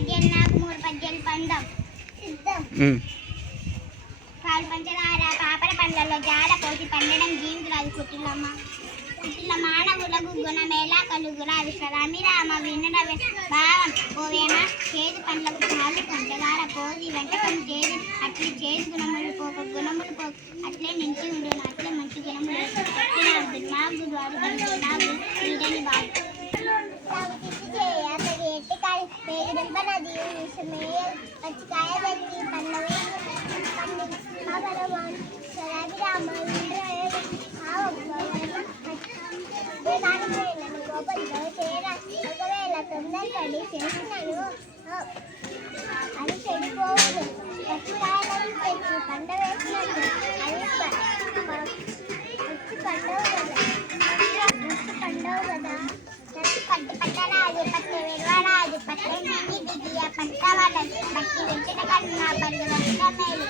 పద్యాలు నాకు 3 పద్యాలు పందం సిద్ధం. పాలు పంచదార పాపర పండ్లలో జాడ పోసి పండడం జీవితురాలు కుటిలమ్మ. కుటిల మానవులకు గుణమేలా కలుగురా విశ్వరామి రామ వినురవే భావం ఓవేమ చేదు పండ్లకు పాలు పంచదార పోసి వెంటకం చేదు అట్లే చేదు గుణములు పోక గుణములు పోక అట్లే నించి ఉండును అట్లే మంచి గుణములు దుర్మార్గు వారు నాకు వీడని బాధ ఎట్టికాయ పేరుంపనది విషమే పచ్చికాయ వెళ్తి పన్నవి ఒకవేళ తొందరపడి చేసినాను అది చెడిపోవదు. పచ్చికాయలను తెచ్చి పండ వేసినట్టు అది పండవు కదా పట్టి పట్టరాదు పట్టి వెడవరాదు పట్టి నీటి దిగియ పంట వాళ్ళని పట్టి వెంటట కన్నా పది వంట మేలు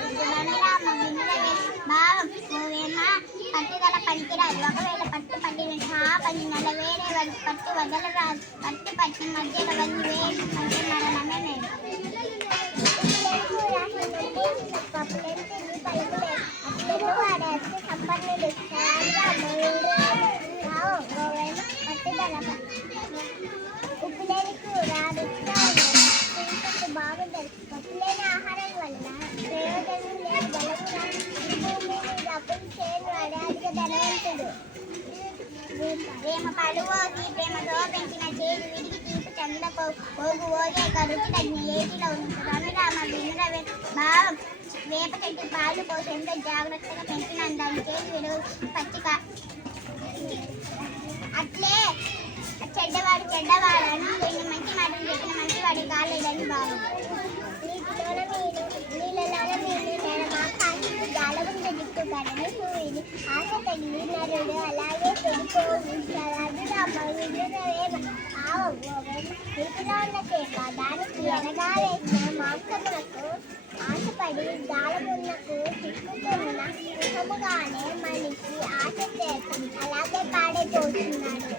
రామ వినురవే భావం ఓవేమా పట్టుదల పనికిరాదు. ఒకవేళ పట్టు పట్టిన పది నెల వేరే వరకు పట్టు వదలరాదు పట్టు పట్టి మధ్యలో వదిలి వేసి మధ్య మరణమే మేలు. సంపన్నుడు ఉప్పులేని కూర రుచిగా ఉండదు బాగుంటుంది. ఉప్పులేని ఆహారం వల్ల ప్రయోజనం లేదు బలముగా భూమి మీద అప్పులు చేయని వాడే అధిక ధనవంతుడు. ప్రేమ పలువోగి ప్రేమతో పెంచిన చేదు విడిగి తీపి చందపో ఓగు ఓగేక రుచి తగిన ఏటిలో ఉంటుంది. రమిరామ వినురవే భావం వేప చెట్టు పాలు పోసి ఎంతో జాగ్రత్తగా పెంచిన దాని చేదు విలువ పచ్చిక అట్లే చెడ్డవాడు చెడ్డవాడని ఎన్ని మంచి మాటలు చెప్పిన మంచివాడి కాలేదని భావం. నీళ్ళలోన మీరు నేలమాకాశి జాలగుండ దిక్కు కడని భూమిని ఆశ తగిలి నరుడు అలాగే పెరిపోవు నీటిలో ఉన్న చేప దానికి ఎనగా వేసిన మాంసములకు ఆశపడి జాలమున్నకు చిక్కుతున్న సుఖముగానే మనిషి ఆశ చేసి అలాగే పాడైపోతున్నాడు.